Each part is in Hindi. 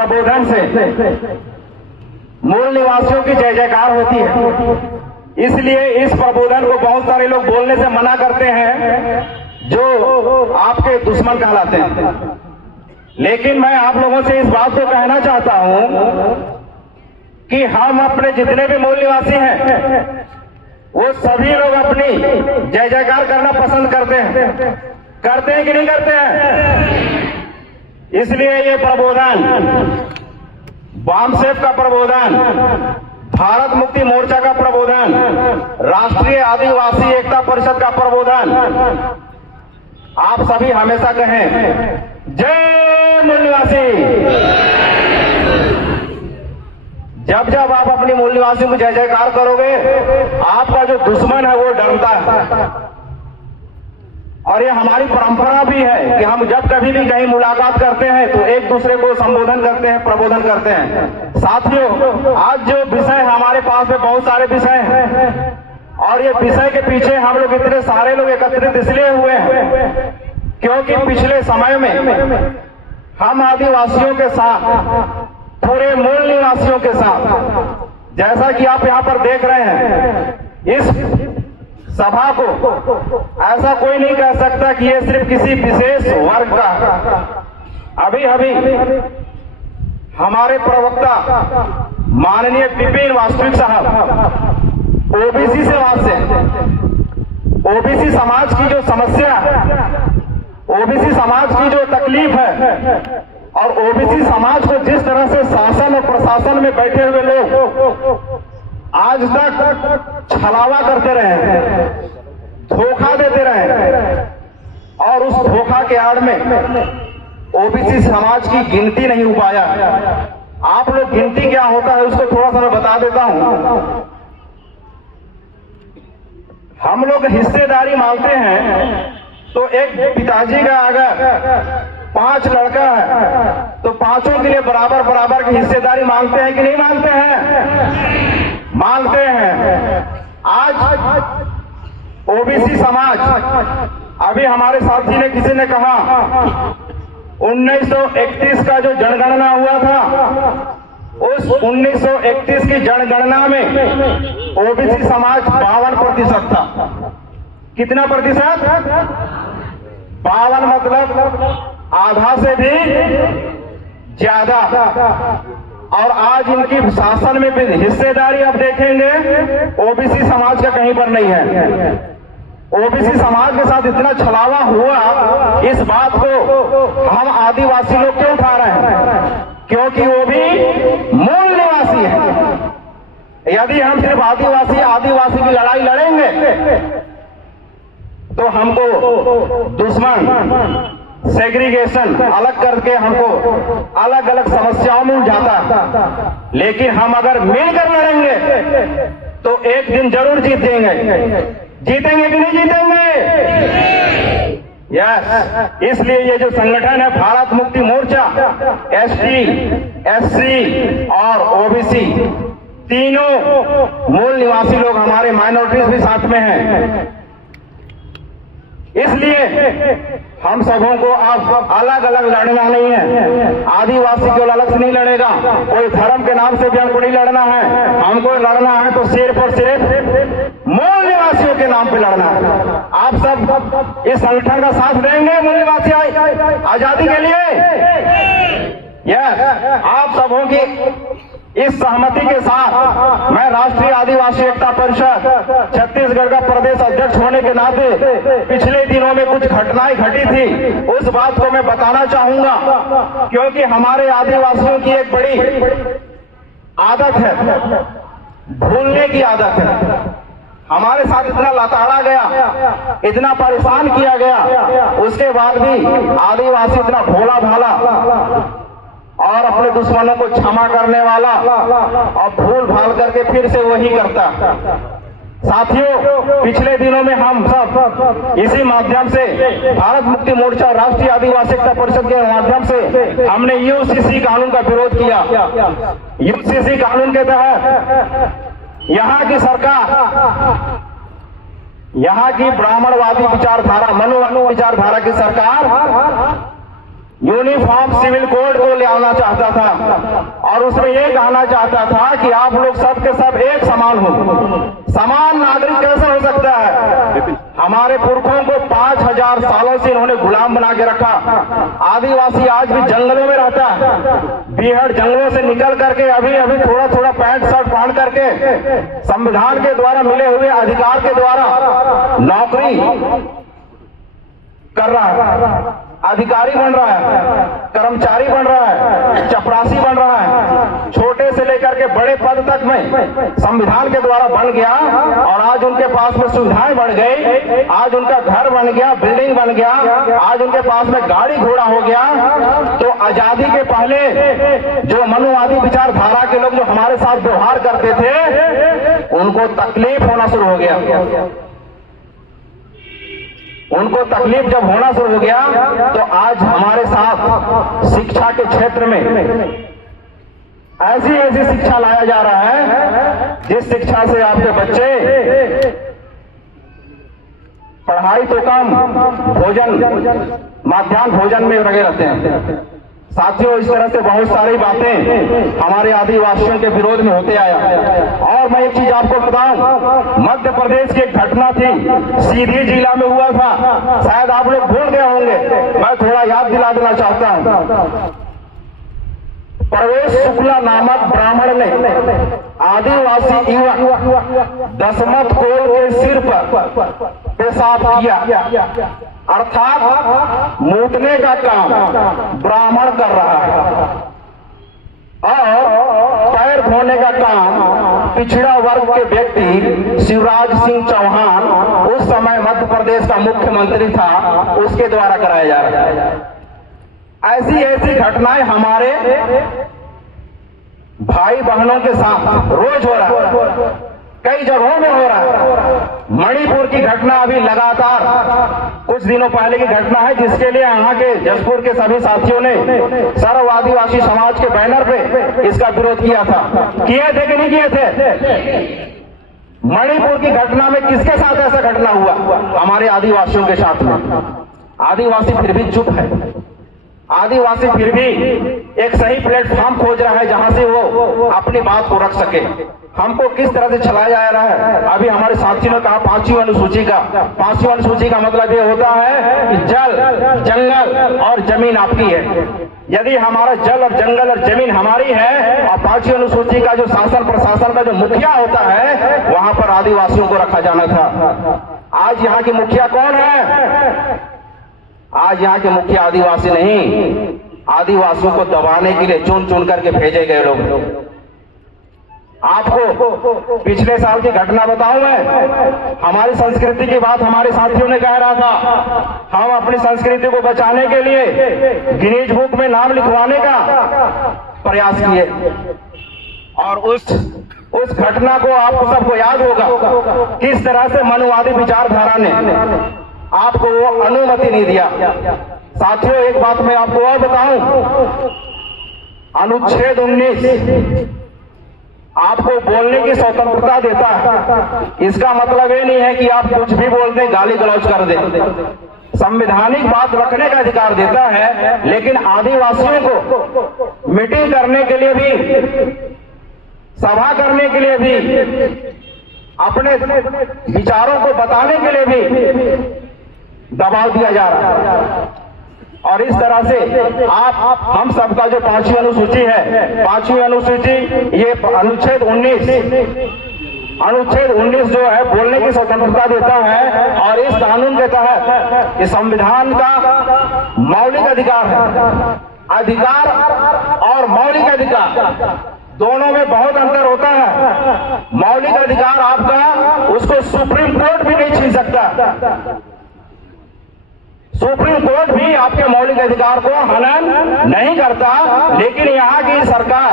प्रबोधन से मूल निवासियों की जय जयकार होती है। इसलिए इस प्रबोधन को बहुत सारे लोग बोलने से मना करते हैं जो आपके दुश्मन कहलाते हैं। लेकिन मैं आप लोगों से इस बात को कहना चाहता हूं कि हम अपने जितने भी मूल निवासी हैं वो सभी लोग अपनी जय जयकार करना पसंद करते हैं कि नहीं करते हैं। इसलिए ये प्रबोधन, वामसेफ का प्रबोधन, भारत मुक्ति मोर्चा का प्रबोधन, राष्ट्रीय आदिवासी एकता परिषद का प्रबोधन, आप सभी हमेशा कहें जय मूल निवासी। जब जब आप अपनी मूल निवासी को जय जयकार करोगे, आपका जो दुश्मन है वो डरता है। और ये हमारी परंपरा भी है कि हम जब कभी भी कहीं मुलाकात करते हैं तो एक दूसरे को संबोधन करते हैं, प्रबोधन करते हैं। साथियों, आज जो विषय हमारे पास में बहुत सारे विषय हैं और ये विषय के पीछे हम लोग इतने सारे लोग एकत्रित इसलिए हुए हैं क्योंकि पिछले समय में हम आदिवासियों के साथ, पूरे मूल निवासियों के साथ, जैसा कि आप यहाँ पर देख रहे हैं, इस सभा को ऐसा कोई नहीं कह सकता कि ये सिर्फ किसी विशेष वर्ग का। अभी हमारे प्रवक्ता माननीय विपिन वास्तविक साहब ओबीसी समाज से, ओबीसी समाज की जो समस्या, ओबीसी समाज की जो तकलीफ है और ओबीसी समाज को जिस तरह से शासन और प्रशासन में बैठे हुए लोग आज तक छलावा करते रहे, धोखा देते रहे और उस धोखा के आड़ में ओबीसी समाज की गिनती नहीं हो पाया। आप लोग गिनती क्या होता है उसको थोड़ा सा मैं बता देता हूं। हम लोग हिस्सेदारी मांगते हैं तो एक पिताजी का अगर 5 लड़का है तो पांचों के लिए बराबर बराबर की हिस्सेदारी मांगते हैं कि नहीं मांगते हैं? मांगते हैं। आज ओबीसी समाज, अभी हमारे साथी ने किसी ने कहा 1931 का जो जनगणना हुआ था, उस 1931 की जनगणना में ओबीसी समाज 52% था। कितना प्रतिशत? 52, मतलब आधा से भी ज्यादा। और आज इनकी शासन में भी हिस्सेदारी आप देखेंगे ओबीसी समाज का कहीं पर नहीं है। ओबीसी समाज के साथ इतना छलावा हुआ, इस बात को हम आदिवासी लोग क्यों उठा रहे हैं? क्योंकि वो भी मूल निवासी है। यदि हम सिर्फ आदिवासी की लड़ाई लड़ेंगे तो हमको दुश्मन सेग्रीगेशन अलग करके हमको अलग अलग समस्याओं में उलझाता है। लेकिन हम अगर मिलकर लड़ेंगे तो एक दिन जरूर जीतेंगे। जीतेंगे कि नहीं जीतेंगे? यस। इसलिए ये जो संगठन है भारत मुक्ति मोर्चा, एसटी, एससी और ओबीसी तीनों मूल निवासी लोग, हमारे माइनॉरिटीज भी साथ में हैं। इसलिए हम सबों को अब अलग अलग लड़ना नहीं है। आदिवासी केवल अलग से नहीं लड़ेगा, कोई धर्म के नाम से भी हमको नहीं लड़ना है। हमको लड़ना है तो सिर्फ और सिर्फ मूल निवासियों के नाम पे लड़ना है। आप सब इस संगठन का साथ देंगे मूल निवासी आजादी के लिए? यस। आप सबों की इस सहमति के साथ मैं राष्ट्रीय आदिवासी एकता परिषद छत्तीसगढ़ का प्रदेश अध्यक्ष होने के नाते पिछले दिनों में कुछ घटनाएं घटी थी, उस बात को मैं बताना चाहूंगा। क्योंकि हमारे आदिवासियों की एक बड़ी आदत है, भूलने की आदत है। हमारे साथ इतना लताड़ा गया, इतना परेशान किया गया, उसके बाद भी आदिवासी इतना भोला भाला और अपने दुश्मनों को क्षमा करने वाला और भूल भाल करके फिर से वही करता। साथियों, पिछले दिनों में हम सब इसी माध्यम से भारत मुक्ति मोर्चा और राष्ट्रीय आदिवासी एकता परिषद के माध्यम से हमने यूसीसी कानून का विरोध किया। यूसीसी कानून के तहत यहाँ की सरकार, यहाँ की ब्राह्मणवादी विचारधारा, मनु विचारधारा की सरकार यूनिफॉर्म सिविल कोड को ले आना चाहता था और उसमें ये कहना चाहता था कि आप लोग सब के सब एक समान हो। समान नागरिक कैसे हो सकता है? हमारे पुरखों को 5000 सालों से इन्होंने गुलाम बना के रखा। आदिवासी आज भी जंगलों में रहता है, बीहड़ जंगलों से निकल करके अभी अभी थोड़ा थोड़ा पैंट शर्ट पहन करके संविधान के द्वारा मिले हुए अधिकार के द्वारा नौकरी कर रहा है, अधिकारी बन रहा है, कर्मचारी बन रहा है, चपरासी बन रहा है, छोटे से लेकर के बड़े पद तक में संविधान के द्वारा बन गया और आज उनके पास में सुविधाएं बढ़ गई, आज उनका घर बन गया, बिल्डिंग बन गया, आज उनके पास में गाड़ी घोड़ा हो गया। तो आजादी के पहले जो मनुवादी विचारधारा के लोग जो हमारे साथ व्यवहार करते थे उनको तकलीफ होना शुरू हो गया। उनको तकलीफ जब होना शुरू हो गया तो आज हमारे साथ शिक्षा के क्षेत्र में ऐसी ऐसी शिक्षा लाया जा रहा है जिस शिक्षा से आपके बच्चे पढ़ाई तो कम, भोजन, मध्याह्न भोजन में लगे रहते हैं। साथियों, इस तरह से बहुत सारी बातें हमारे आदिवासियों के विरोध में होते आया। और मैं एक चीज आपको बताऊं, मध्य प्रदेश की एक घटना थी, सीधी जिला में हुआ था, शायद आप लोग भूल गए होंगे, मैं थोड़ा याद दिला देना चाहता हूं। प्रवेश शुक्ला नामक ब्राह्मण ने आदिवासी युवक दशमत कोल के सिर पर पेशाब किया, अर्थात मूतने का काम ब्राह्मण कर रहा है और पैर धोने का काम पिछड़ा वर्ग के व्यक्ति शिवराज सिंह चौहान, उस समय मध्य प्रदेश का मुख्यमंत्री था, उसके द्वारा कराया जा रहा है। ऐसी ऐसी घटनाएं हमारे भाई बहनों के साथ रोज हो रहा है, कई जगहों में हो रहा है। मणिपुर की घटना अभी लगातार कुछ दिनों पहले की घटना है, जिसके लिए यहाँ के जसपुर के सभी साथियों ने सर्व आदिवासी समाज के बैनर पे इसका विरोध किया था। किए थे कि नहीं किए थे? मणिपुर की घटना में किसके साथ ऐसा घटना हुआ? हमारे आदिवासियों के साथ में। आदिवासी फिर भी चुप है, आदिवासी फिर भी एक सही प्लेटफॉर्म खोज रहा है जहां से वो अपनी बात को रख सके। हमको किस तरह से चलाया जा रहा है? अभी हमारे साथियों ने कहा 5वीं अनुसूची का। 5वीं अनुसूची का मतलब ये होता है कि जल, जंगल और जमीन आपकी है। यदि हमारा जल और जंगल और जमीन हमारी है और 5वीं अनुसूची का जो शासन प्रशासन का जो मुखिया होता है वहां पर आदिवासियों को रखा जाना था। आज यहाँ की मुखिया कौन है? आज यहाँ के मुखिया आदिवासी नहीं, आदिवासियों को दबाने के लिए चुन चुन करके भेजे गए लोग। आपको पिछले साल की घटना बताऊं मैं, हमारी संस्कृति की बात हमारे साथियों ने कह रहा था, हम अपनी संस्कृति को बचाने के लिए गिनीज बुक में नाम लिखवाने का प्रयास किए और उस घटना को आपको सबको याद होगा किस तरह से मनुवादी विचारधारा ने आपको वो अनुमति नहीं दिया। साथियों, एक बात मैं आपको और बताऊं, अनुच्छेद 19 आपको बोलने की स्वतंत्रता देता है। इसका मतलब ये नहीं है कि आप कुछ भी बोल दें, गाली गलौज कर दें। संवैधानिक बात रखने का अधिकार देता है, लेकिन आदिवासियों को मीटिंग करने के लिए भी, सभा करने के लिए भी, अपने विचारों को बताने के लिए भी दबाव दिया जा रहा है। और इस तरह से हम सबका जो 5वीं अनुसूची है, 5वीं अनुसूची, ये अनुच्छेद 19 जो है बोलने की स्वतंत्रता देता है और इस कानून के तहत इस संविधान का मौलिक अधिकार है। अधिकार और मौलिक अधिकार दोनों में बहुत अंतर होता है। मौलिक अधिकार आपका, उसको सुप्रीम कोर्ट भी नहीं छीन सकता। सुप्रीम कोर्ट भी आपके मौलिक अधिकार को हनन नहीं करता, लेकिन यहाँ की सरकार,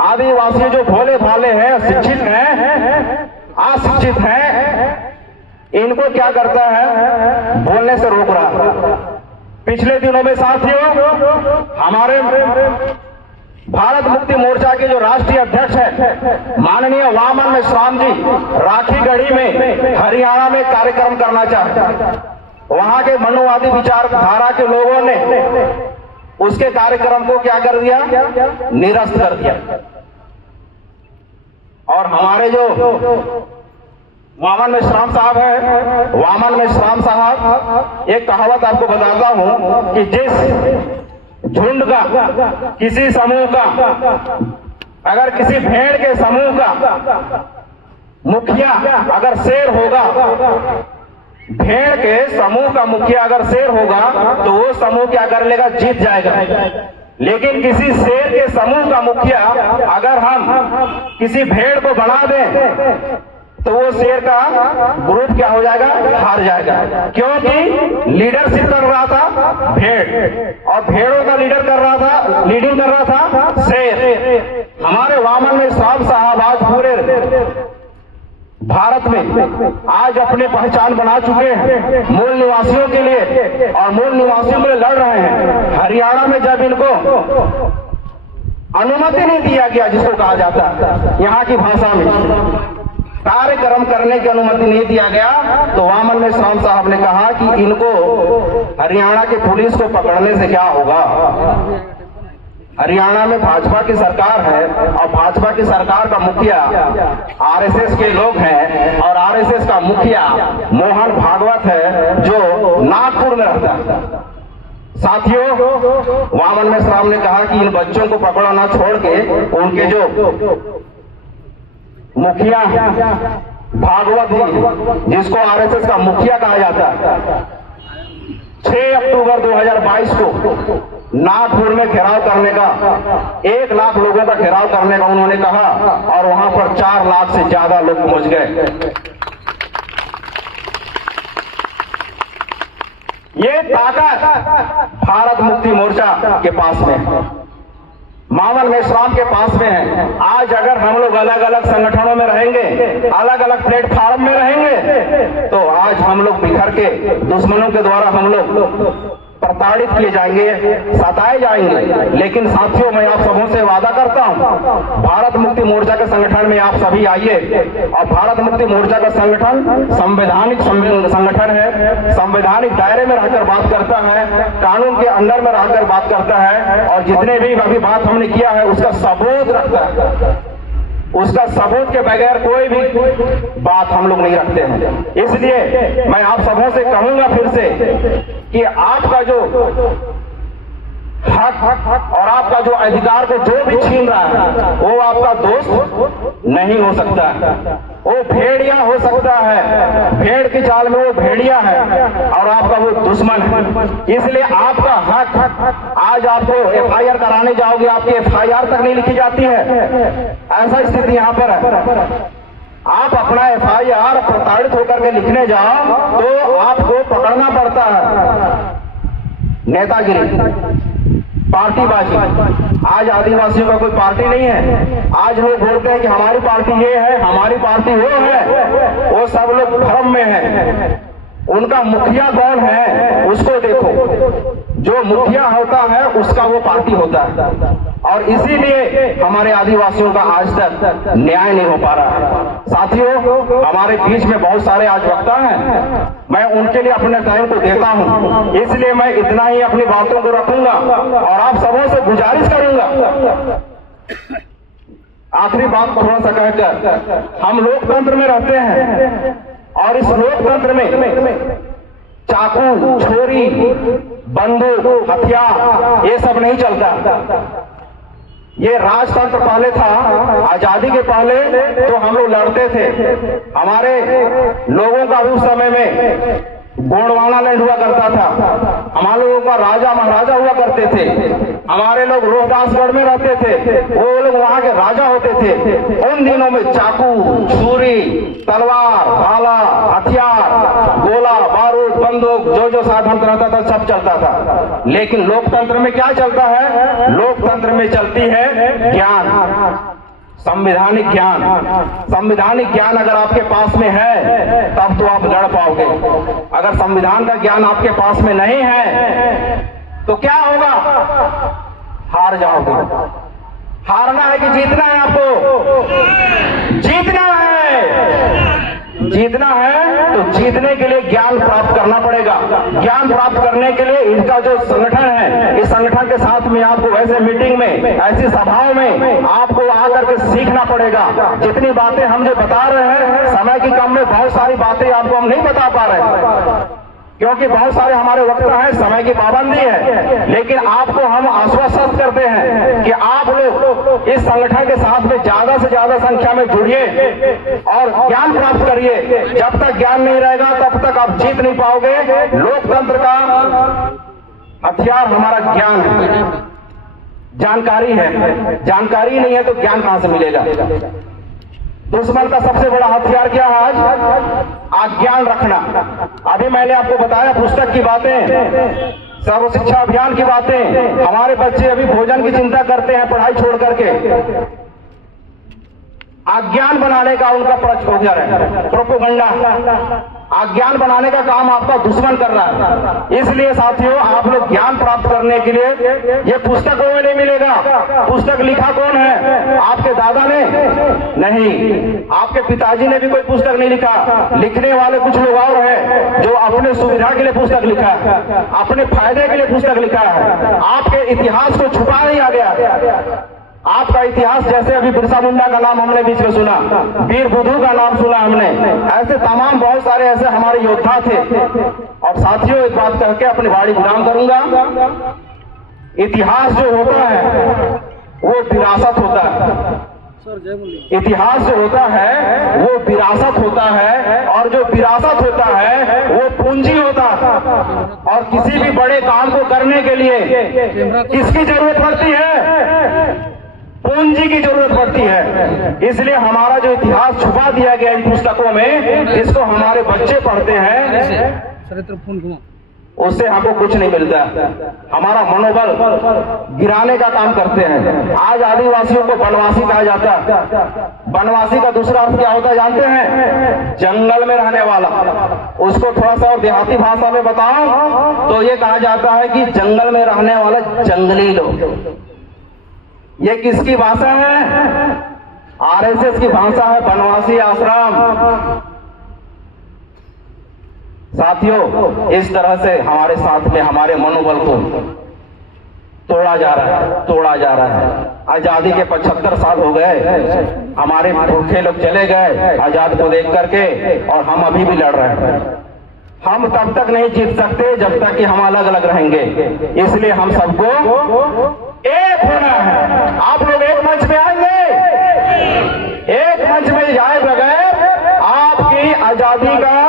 आदिवासी जो भोले भाले हैं, शिक्षित हैं, अशिक्षित हैं, इनको क्या करता है? बोलने से रोक रहा है। पिछले दिनों में साथियों, हमारे भारत मुक्ति मोर्चा के जो राष्ट्रीय अध्यक्ष है माननीय वामन मेश्राम जी राखी गढ़ी में हरियाणा में कार्यक्रम करना चाहते हैं। वहां के मनुवादी विचारधारा के लोगों ने उसके कार्यक्रम को क्या कर दिया, निरस्त कर दिया। और हमारे जो वामन मेश्राम साहब है, वामन मेश्राम साहब एक कहावत आपको बताता हूं कि जिस झुंड का, किसी समूह का, अगर किसी भेड़ के समूह का मुखिया अगर शेर होगा, भेड़ के समूह का मुखिया अगर शेर होगा तो वो समूह क्या कर लेगा, जीत जाएगा। लेकिन किसी शेर के समूह का मुखिया अगर हम किसी भेड़ को बना दें तो वो शेर का ग्रुप क्या हो जाएगा, हार जाएगा। क्योंकि लीडरशिप कर रहा था भेड़ और भेड़ों का लीडिंग कर रहा था शेर। हमारे वामन मेश्राम साहब आज पूरे भारत में आज अपनी पहचान बना चुके हैं मूल निवासियों के लिए, और मूल निवासियों के लिए लड़ रहे हैं। हरियाणा में जब इनको अनुमति नहीं दिया गया, जिसको कहा जाता है यहाँ की भाषा में कार्यक्रम करने की अनुमति नहीं दिया गया, तो वामन मेश्राम साहब ने कहा कि इनको हरियाणा के पुलिस को पकड़ने से क्या होगा। हरियाणा में भाजपा की सरकार है और भाजपा की सरकार का मुखिया आरएसएस के लोग हैं, और आरएसएस का मुखिया मोहन भागवत है जो नागपुर में रहता है। साथियों, वामन मेश्राम ने कहा कि इन बच्चों को पकड़ना छोड़ के उनके जो मुखिया भागवत जी, जिसको आरएसएस का मुखिया कहा जाता है, 6 अक्टूबर 2022 को नागपुर में घेराव करने का, 1 लाख लोगों का घेराव करने का उन्होंने कहा, और वहां पर 4 लाख से ज्यादा लोग पहुंच गए। ये ताकत भारत मुक्ति मोर्चा के पास में है, वामन मेश्राम के पास में है। आज अगर हम लोग अलग अलग संगठनों में रहेंगे, अलग अलग प्लेटफॉर्म में रहेंगे, तो आज हम लोग बिखर के दुश्मनों के द्वारा हम लोग प्रताड़ित किए जाएंगे, सताए जाएंगे। लेकिन साथियों, मैं आप सबों से वादा करता हूं, भारत मुक्ति मोर्चा के संगठन में आप सभी आइए। और भारत मुक्ति मोर्चा का संगठन संवैधानिक संगठन है, संवैधानिक दायरे में रहकर बात करता है, कानून के अंदर में रहकर बात करता है, और जितने भी अभी बात हमने किया है उसका सबूत रखता है। उसका सबूत के बगैर कोई भी बात हम लोग नहीं रखते हैं। इसलिए मैं आप सबों से कहूंगा फिर से कि आपका जो हक और आपका जो अधिकार को जो भी छीन रहा है वो आपका दोस्त नहीं हो सकता है, वो भेड़िया हो सकता है। भेड़ की चाल में वो भेड़िया है और आपका वो दुश्मन है। इसलिए आपका हक, आज आपको एफआईआर कराने जाओगे, आपकी एफआईआर तक नहीं लिखी जाती है, ऐसा स्थिति यहाँ पर है। आप अपना एफआईआर प्रताड़ित होकर के लिखने जाओ तो आपको पकड़ना पड़ता है। नेतागिरी, पार्टीबाजी। आज आदिवासियों का कोई पार्टी नहीं है। आज लोग बोलते हैं कि हमारी पार्टी ये है, हमारी पार्टी वो है। वो सब लोग भ्रम में है। उनका मुखिया कौन है उसको देखो, जो मुखिया होता है उसका वो पार्टी होता है। और इसीलिए हमारे आदिवासियों का आज तक न्याय नहीं हो पा रहा है। साथियों, हमारे बीच में बहुत सारे आज वक्ता हैं, मैं उनके लिए अपने टाइम को देता हूं, इसलिए मैं इतना ही अपनी बातों को रखूंगा और आप सबों से गुजारिश करूंगा। आखिरी बात थोड़ा सा कहकर, हम लोकतंत्र में रहते हैं और इस लोकतंत्र में चाकू, छुरी, बंदूक, हथियार ये सब नहीं चलता। ये राजतंत्र पहले था, आजादी के पहले तो हम लोग लड़ते थे। हमारे लोगों का भी उस समय में गोंडवाना लैंड हुआ करता था। हमारे लोगों का राजा महाराजा हुआ करते थे। हमारे लोग रोहतासगढ़ में रहते थे, वो लोग वहां के राजा होते थे। उन दिनों में चाकू, छुरी, तलवार, भाला, हथियार, गोला बारूद, बंदूक, जो साधन रहता था सब चलता था। लेकिन लोकतंत्र में क्या चलता है? लोकतंत्र में चलती है ज्ञान, संवैधानिक ज्ञान। संवैधानिक ज्ञान अगर आपके पास में है तब तो आप लड़ पाओगे। अगर संविधान का ज्ञान आपके पास में नहीं है तो क्या होगा? हार जाओगे। हारना है कि जीतना है? आपको जीतना है, जीतना है तो जीतने के लिए ज्ञान प्राप्त करना पड़ेगा। ज्ञान प्राप्त करने के लिए इनका जो संगठन है, इस संगठन के साथ में आपको ऐसे मीटिंग में, ऐसी सभाओं में आपको आकर के सीखना पड़ेगा। जितनी बातें हम जो बता रहे हैं, समय की कम में बहुत सारी बातें आपको हम नहीं बता पा रहे, क्योंकि बहुत सारे हमारे वक्ता हैं, समय की पाबंदी है। लेकिन आपको हम आश्वस्त करते हैं कि आप लोग इस संगठन के साथ में ज्यादा से ज्यादा संख्या में जुड़िए और ज्ञान प्राप्त करिए। जब तक ज्ञान नहीं रहेगा तब तक आप जीत नहीं पाओगे। लोकतंत्र का हथियार हमारा ज्ञान है, जानकारी है। जानकारी नहीं है तो ज्ञान कहां से मिलेगा। दुश्मन का सबसे बड़ा हथियार क्या है आज? अज्ञान रखना। अभी मैंने आपको बताया पुस्तक की बातें, सर्व शिक्षा अभियान की बातें। हमारे बच्चे अभी भोजन की चिंता करते हैं पढ़ाई छोड़ करके। अज्ञान बनाने का उनका प्रचार है, प्रोपेगेंडा। अज्ञान बनाने का काम आपका दुश्मन कर रहा है। इसलिए साथियों, आप लोग ज्ञान प्राप्त करने के लिए ये पुस्तकों में नहीं मिलेगा। पुस्तक लिखा कौन है? आपके दादा ने नहीं, आपके पिताजी ने भी कोई पुस्तक नहीं लिखा। लिखने वाले कुछ लोग और हैं जो अपने सुविधा के लिए पुस्तक लिखा है, अपने फायदे के लिए पुस्तक लिखा है। आपके इतिहास को छुपा नहीं आ गया। आपका इतिहास, जैसे अभी बिरसा मुंडा का नाम हमने बीच में सुना, वीर बुद्धू का नाम सुना हमने, ऐसे तमाम बहुत सारे ऐसे हमारे योद्धा थे। और साथियों, एक बात कह के अपनी वाणी विराम करूंगा। इतिहास जो होता है वो विरासत होता है। इतिहास जो होता है वो विरासत होता है, और जो विरासत होता है वो पूंजी होता है। और किसी भी बड़े काम को करने के लिए किसकी जरूरत पड़ती है? पूंजी की जरूरत पड़ती है। इसलिए हमारा जो इतिहास छुपा दिया गया इन पुस्तकों में, जिसको हमारे बच्चे पढ़ते हैं, उससे हमको कुछ नहीं मिलता। हमारा मनोबल गिराने का काम करते हैं। आज आदिवासियों को वनवासी कहा जाता है। वनवासी का दूसरा अर्थ क्या होता है जानते हैं? जंगल में रहने वाला। उसको थोड़ा सा और देहाती भाषा में बताओ तो ये कहा जाता है कि जंगल में रहने वाला जंगली लोग। ये किसकी भाषा है? आरएसएस की भाषा है, वनवासी आश्रम। साथियों, इस तरह से हमारे साथ में हमारे मनोबल को तोड़ा जा रहा है। आजादी के 75 साल हो गए, हमारे पुरखे लोग चले गए आजाद को देख करके, और हम अभी भी लड़ रहे हैं। हम तब तक नहीं जीत सकते जब तक कि हम अलग अलग रहेंगे। इसलिए हम सबको एक होना है। आप लोग एक मंच में आएंगे, एक मंच में जाए बगैर आपकी आजादी का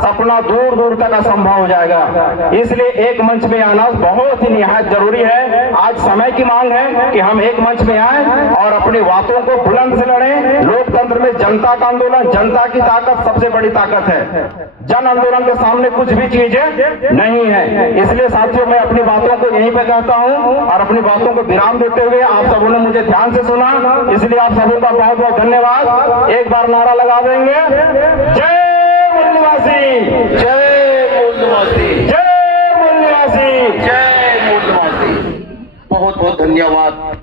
सपना दूर दूर तक असंभव हो जाएगा। इसलिए एक मंच में आना बहुत ही निहायत जरूरी है। आज समय की मांग है कि हम एक मंच में आए और अपनी बातों को बुलंद से लड़ें। लोकतंत्र में जनता का आंदोलन, जनता की ताकत सबसे बड़ी ताकत है। जन आंदोलन के सामने कुछ भी चीजें नहीं है। इसलिए साथियों, मैं अपनी बातों को यहीं पे कहता हूं और अपनी बातों को विराम देते हुए आप सबों ने मुझे ध्यान से सुना, इसलिए आप सभी का बहुत बहुत धन्यवाद। एक बार नारा लगा देंगे, जय मूल निवासी, जय मूल निवासी, जय मूल निवासी, जय मूल निवासी। बहुत बहुत धन्यवाद।